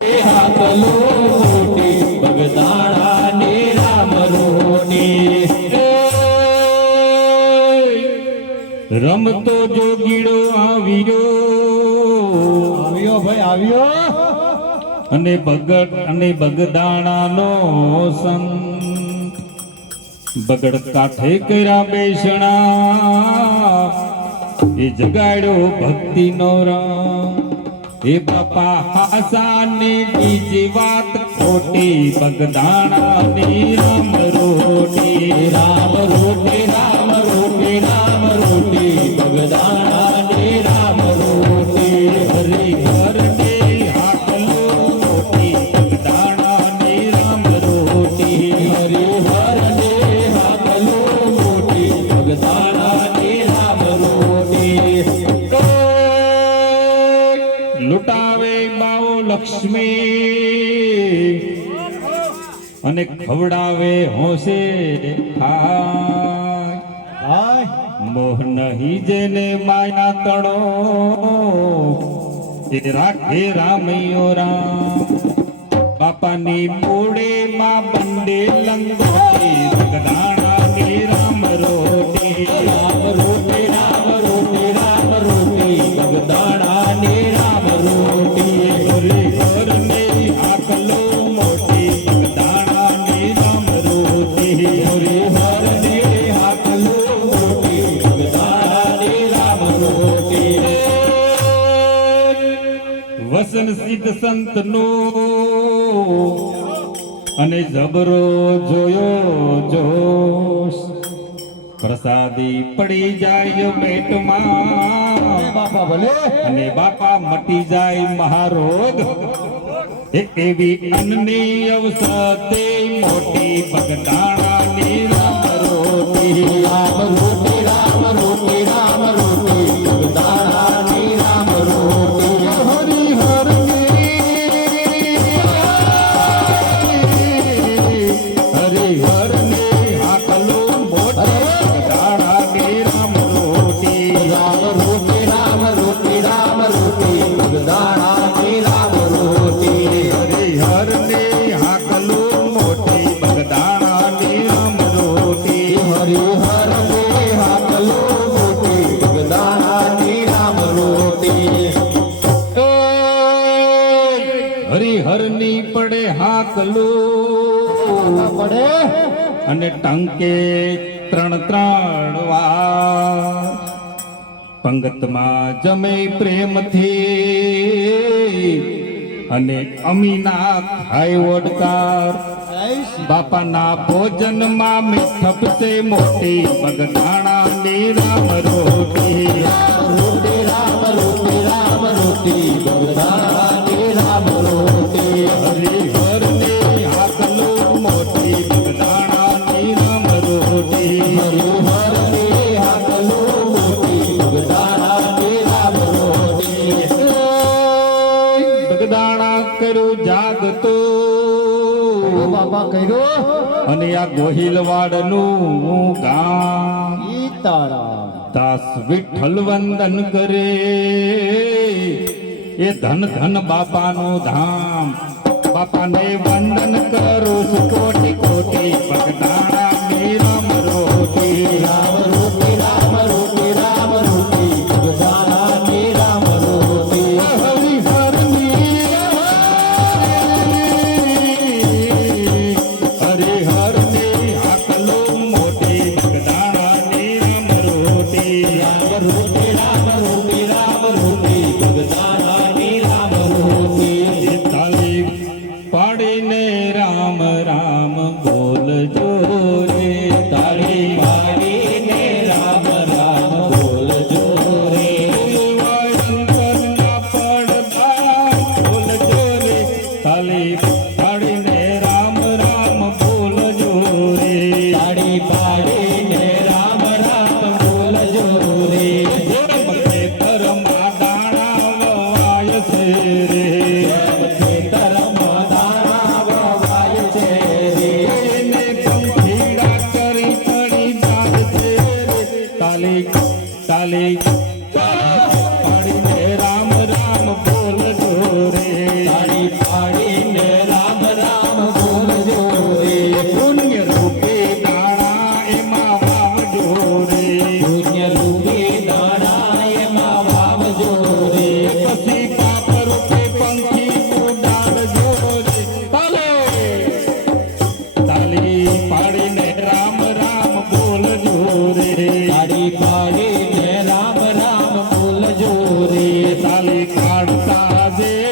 હાકલો મોટી બગદાણા ને રામ રોટી રમતો જોગીડો આવ્યો ભાઈ આવ્યો અને બગદાણાનો સંત બગડ કાંઠે કર્યા બેસણા એ જગાડ્યો ભક્તિનો રામ એ બાપા હાસાની બીજી વાત ખોટી બગદાણાની રામ રોટી રામ રોટી રામ રોટી રામ રોટી બગદાણાની રામ રોટી હરી ઘરની હાકલો મોટી બગદાણાની રામ રોટી હરી ઘરની હાકલો મોટી બગદાણાની રામ રોટી લૂટાવે બાઓ લક્ષ્મી અને ખવડાવે હોશે ખાય મોહ નહીં જેને માયા તણો એ રાખે રામૈયો રામ બાપાની બોડે માં બંડે લંગોટી બગદાણાની રામ રોટી રામ રોટી રામ રોટી રામ રોટી બગદાણાની રામ રોટી હરી ઘરની હાકલો મોટી બગદાણાની રામ રોટી હરી ઘરની હાકલો મોટી બગદાણાની રામ રોટી વસન સિદ્ધ સંતનો અને જબરો જોયો જોશ પ્રસાદી પડી જાય પેટમાં બાપા ભલે અને બાપા મટી જાય મહારોગ એવી અન્નની અવસતે મોટી બગદાણાની રામ રોટી રામ રોટી રામ રોટી રામ રોટી બગદાણાની રામ રોટી હરી હરની હરી હરની હાકલો મોટી બગદાણાની રામ રોટી રામ રોટી રામ રોટી રામ રોટી બગદાણાની રામ રોટી હરી હરની હાકલો મોટી બગદાણાની રામ રોટી હરી હરની હાકલો મોટી બગદાણાની રામ રોટી હરી હરની પડે હાકલો પડે અને ટંકે ત્રણ ત્રણ વાર પંગતમાં જમે પ્રેમથી અને અમીના ખાય ઓડકાર બાપાના ભોજનમાં મીઠપ છે મોટી બગદાણાની રામ રોટી રોટી રામ રોટી રામ રોટી બગદાણાની રામ રોટી હરી ઘરની હાકલો મોટી બગદાણાની રામ રોટી હરી ઘરની હાકલો મોટી બગદાણાની રામ રોટી બગદાણા કર્યું જાગતો બાપા કર્યો અને આ ગોહિલવાડનું ગામ સીતારામ દાસ વિઠ્ઠલ વંદન કરે એ ધન ધન બાપાનું ધામ બાપાને વંદન કરું છું કોટી કોટી બગદાણાની રામ રોટી રામ રોટી રામ રોટી રામ રોટી બગદાણાની રામ રોટી હરી હરની હરી હરની હાકલો મોટી બગદાણાની રામ રોટી રામ રોટી રામ રોટી રામ રોટી બગદાણાની રામ રોટી તાળી પાડીને રામ રામ બોલ પાડીને રામ રામ બોલજો રે પુણ્ય રૂપે દાણા એમાં વાવજો રે પુણ્ય રૂપી દાણા એમાં વાવજો રે પછી પાપ રૂપે પંખી ઉડાડજો રે તાલે તાલી પાડીને રામ રામ બોલજો રે તાળી પાડીને રામ રામ બોલજો રે તાલી કાઢતા જે